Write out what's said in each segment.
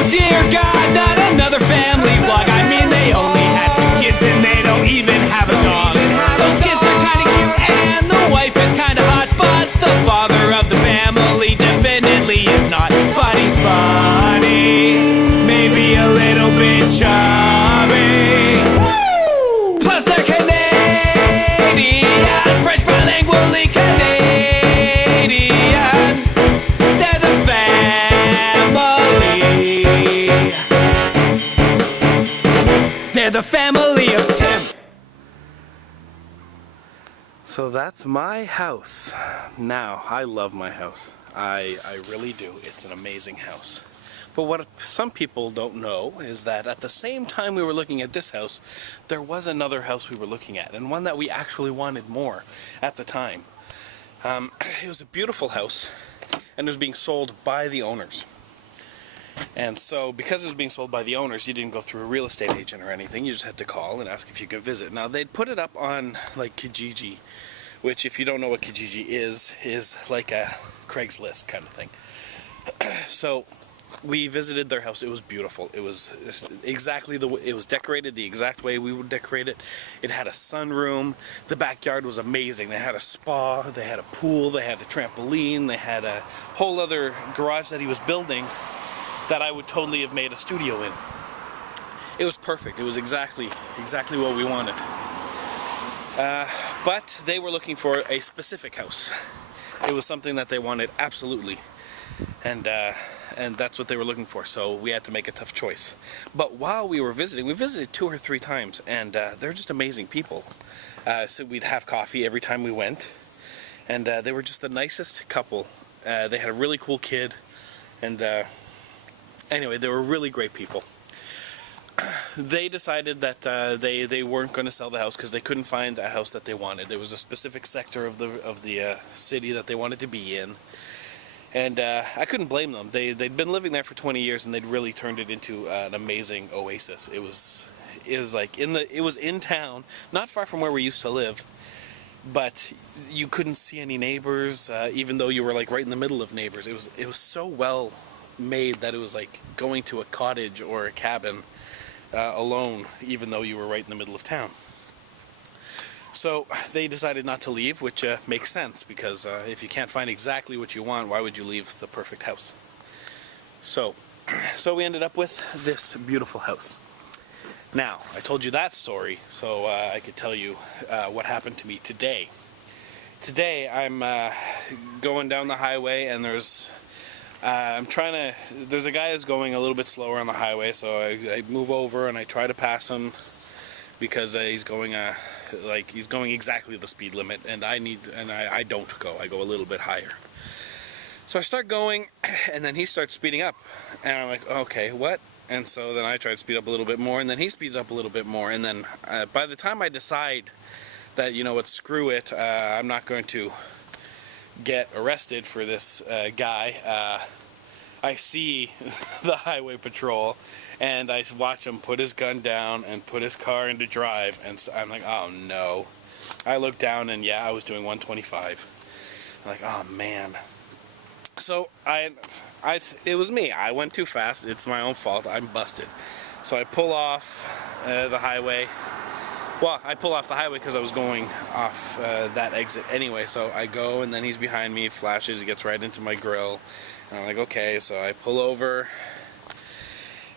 Oh dear God, not another family vlog. I mean, they only have 2 kids and they don't even have a dog. Those kids, they're kinda cute and the wife is kinda hot, but the father of the family definitely is not. But he's funny, maybe a little bit chubby. Plus they're Canadian, French bilingually Canadian. They're the family. They're the family of Tim. So that's my house. Now, I love my house. I really do. It's an amazing house. But what some people don't know is that at the same time we were looking at this house, there was another house we were looking at, and one that we actually wanted more at the time. It was a beautiful house, and it was being sold by the owners. And so, because it was being sold by the owners, you didn't go through a real estate agent or anything. You just had to call and ask if you could visit. Now, they'd put it up on, like, Kijiji, which, if you don't know what Kijiji is like a Craigslist kind of thing. So, we visited their house. It was beautiful. It was exactly it was decorated the exact way we would decorate it. It had a sunroom. The backyard was amazing. They had a spa. They had a pool. They had a trampoline. They had a whole other garage that he was building that I would totally have made a studio in. It was perfect. It was exactly what we wanted. But they were looking for a specific house. It was something that they wanted absolutely, and that's what they were looking for. So we had to make a tough choice. But while we were visiting, we visited 2 or 3 times, and they're just amazing people. So we'd have coffee every time we went, and they were just the nicest couple. They had a really cool kid, and anyway, they were really great people. They decided that they weren't going to sell the house because they couldn't find a house that they wanted. There was a specific sector of the city that they wanted to be in, and I couldn't blame them. They'd been living there for 20 years, and they'd really turned it into an amazing oasis. It was like it was in town, not far from where we used to live, but you couldn't see any neighbors, even though you were like right in the middle of neighbors. It was so well made that it was like going to a cottage or a cabin alone, even though you were right in the middle of town. So they decided not to leave, which makes sense, because if you can't find exactly what you want, why would you leave the perfect house? So we ended up with this beautiful house. Now, I told you that story, so I could tell you what happened to me today. Today I'm going down the highway, and there's a guy who's going a little bit slower on the highway, so I move over and I try to pass him because he's going exactly the speed limit, and I don't go. I go a little bit higher. So I start going, and then he starts speeding up, and I'm like, okay, what? And so then I try to speed up a little bit more, and then he speeds up a little bit more, and then by the time I decide that, you know what, screw it, I'm not going to get arrested for this guy, I see the highway patrol, and I watch him put his gun down and put his car into drive, and I'm like, oh no. I look down, and yeah, I was doing 125. I'm like, oh man. So it was me. I went too fast. It's my own fault. I'm busted. So I pull off the highway. Well, I pull off the highway because I was going off that exit anyway. So I go, and then he's behind me, flashes, he gets right into my grill. And I'm like, okay, so I pull over.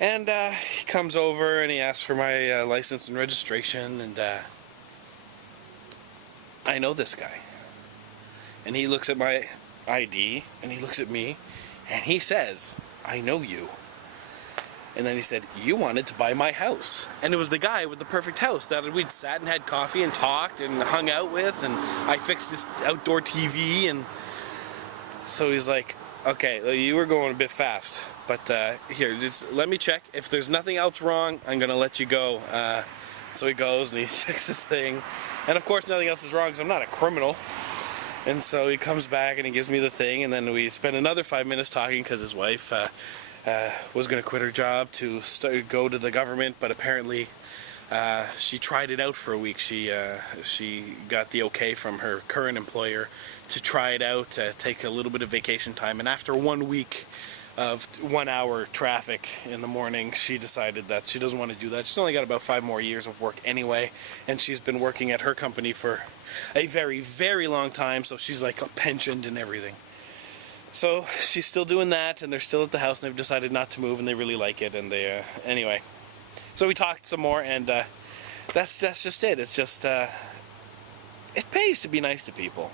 And he comes over, and he asks for my license and registration. And I know this guy. And he looks at my ID, and he looks at me, and he says, I know you. And then he said, you wanted to buy my house. And it was the guy with the perfect house that we'd sat and had coffee and talked and hung out with, and I fixed this outdoor TV, and so he's like, okay, you were going a bit fast, but here, just let me check. If there's nothing else wrong, I'm gonna let you go. So he goes and he checks his thing, and of course nothing else is wrong because I'm not a criminal. And so he comes back and he gives me the thing, and then we spend another 5 minutes talking because his wife was going to quit her job to go to the government, but apparently she tried it out for a week. She got the okay from her current employer to try it out, take a little bit of vacation time, and after 1 week of 1 hour traffic in the morning, she decided that she doesn't want to do that. She's only got about 5 more years of work anyway, and she's been working at her company for a very, very long time, so she's like pensioned and everything. So she's still doing that, and they're still at the house, and they've decided not to move, and they really like it, and they, anyway. So we talked some more, and that's just it. It's just, it pays to be nice to people.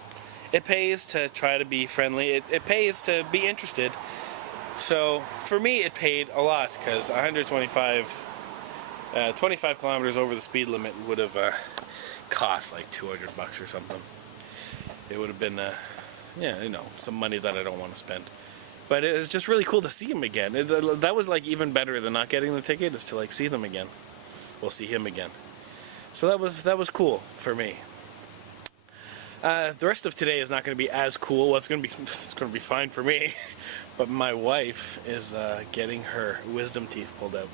It pays to try to be friendly. It pays to be interested. So for me, it paid a lot, because 25 kilometers over the speed limit would have cost like $200 or something. It would have been, yeah, you know, some money that I don't want to spend. But it was just really cool to see him again. That was like even better than not getting the ticket, is to like see them again. We'll see him again. So that was cool for me. The rest of today is not going to be as cool. Well, it's going to be fine for me. But my wife is getting her wisdom teeth pulled out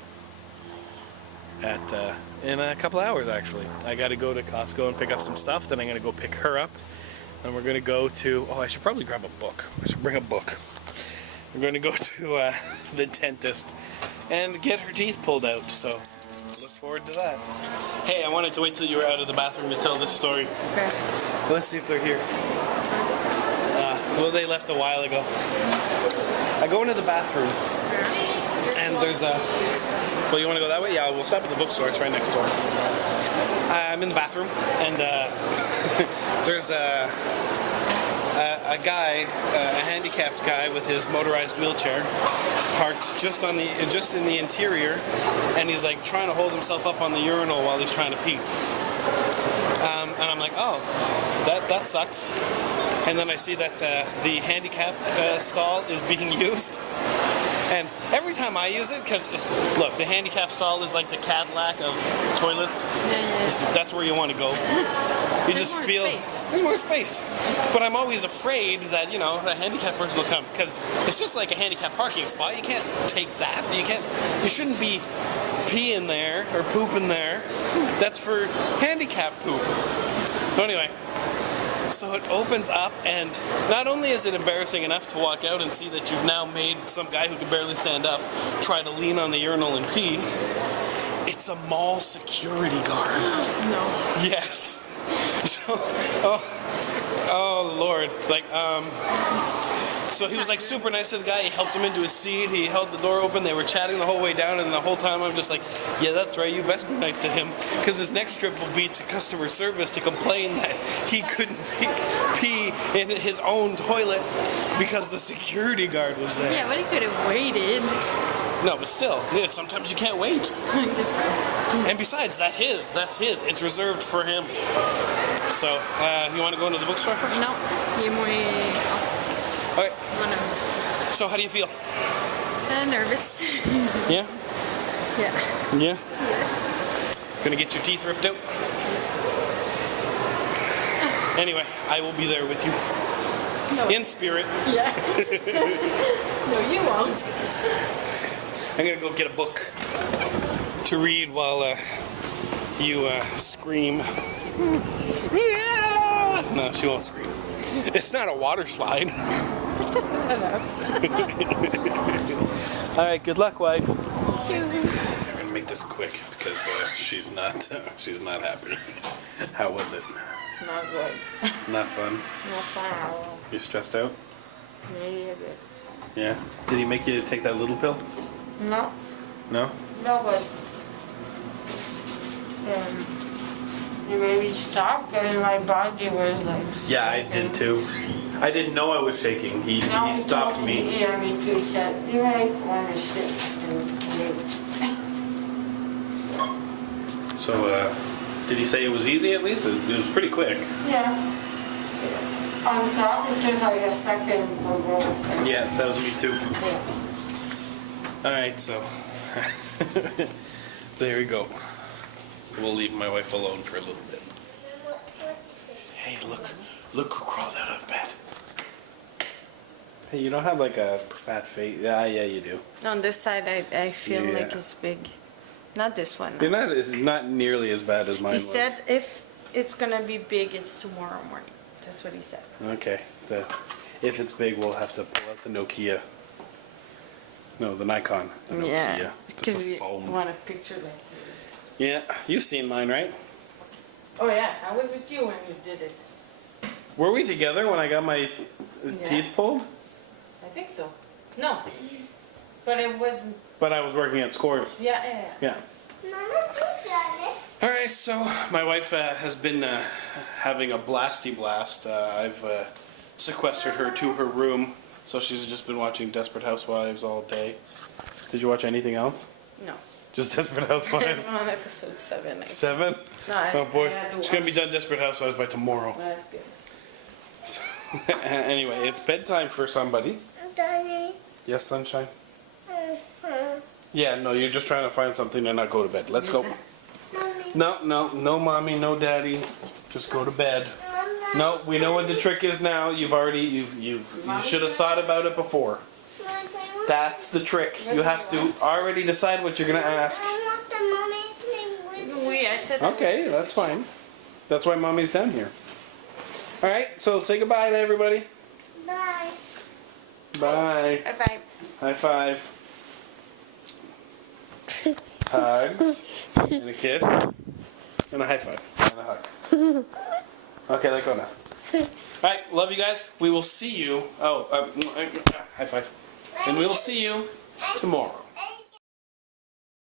in a couple hours, actually. I got to go to Costco and pick up some stuff. Then I'm going to go pick her up, and we're going to go to. Oh, I should probably grab a book. I should bring a book. We're going to go to the dentist and get her teeth pulled out. So look forward to that. Hey, I wanted to wait till you were out of the bathroom to tell this story. Okay. Let's see if they're here. Well, they left a while ago. I go into the bathroom, and there's a... Well, you want to go that way? Yeah, we'll stop at the bookstore. It's right next door. I'm in the bathroom, and there's a guy, a handicapped guy with his motorized wheelchair, parked just in the interior, and he's like trying to hold himself up on the urinal while he's trying to pee. And I'm like, oh, that sucks. And then I see that the handicap stall is being used. And every time I use it, because look, the handicap stall is like the Cadillac of toilets. Yeah. That's where you want to go. You just feel there's more space. But I'm always afraid that, you know, a handicapped person will come, because it's just like a handicapped parking spot. You can't take that. You shouldn't be peeing there or pooping there. That's for handicap poop. So anyway, so it opens up, and not only is it embarrassing enough to walk out and see that you've now made some guy who can barely stand up try to lean on the urinal and pee, it's a mall security guard. No. Yes. So, oh Lord, it's like, so he was like super nice to the guy. He helped him into his seat. He held the door open. They were chatting the whole way down, and the whole time I'm just like, yeah, that's right. You best be nice to him, because his next trip will be to customer service to complain that he couldn't pee in his own toilet because the security guard was there. Yeah, but he could have waited. No, but still, yeah, sometimes you can't wait. I guess so. And besides, that's his. It's reserved for him. So, you want to go into the bookstore first? No, you're more... Okay. So how do you feel? Nervous. Yeah? Yeah. Yeah? Gonna get your teeth ripped out? Anyway, I will be there with you. No. In spirit. Yeah. No, you won't. I'm gonna go get a book to read while you scream. No, she won't scream. It's not a water slide. Alright, good luck, wife. Thank you. I'm gonna make this quick because she's not happy. How was it? Not good. Not fun? Not fun at all. You're stressed out? Maybe a bit. Yeah? Did he make you take that little pill? No. No? No, but... you made me stop because my body was like... Yeah, I did too. I didn't know I was shaking. He stopped me. Yeah, me too. He said, you might want to sit and wait. So, did he say it was easy at least? It was pretty quick. Yeah. On top, it took like a second for both. Yeah, that was me too. Yeah. Alright, so there we go. We'll leave my wife alone for a little bit. Hey, look who crawled out of bed. Hey, you don't have like a fat face. Yeah, you do. On this side, I feel Yeah. like it's big. Not this one. You're not. It's not nearly as bad as mine He was. said if it's gonna be big, it's tomorrow morning. That's what he said. Okay. If it's big, we'll have to pull out the Nokia. No, the Nikon. The Nokia. Yeah, That's because a we phone. want a picture like this. Yeah, you've seen mine, right? Oh yeah, I was with you when you did it. Were we together when I got my teeth pulled? I think so. No, but it wasn't. But I was working at Scores. Yeah. Yeah. All right, so my wife has been having a blasty blast. I've sequestered her to her room, so she's just been watching Desperate Housewives all day. Did you watch anything else? No. Just Desperate Housewives? I'm on episode 7. 7? No, Oh boy, I had to she's gonna be watch. done Desperate Housewives by tomorrow. That's good. Anyway, it's bedtime for somebody. Daddy. Yes, sunshine? Yeah, no, you're just trying to find something and not go to bed. Let's go. Mommy. No mommy, no daddy. Just go to bed. No, we know what the trick is now. You should have thought about it before. That's the trick. You have to already decide what you're gonna ask. I want the mommy sleep with me. I said. Okay, that's fine. That's why mommy's down here. All right, so say goodbye to everybody. Bye. Bye. Bye. High five. Hugs. And a kiss. And a high five. And a hug. Okay, let go now. Alright, love you guys. We will see you. High five. And we will see you tomorrow.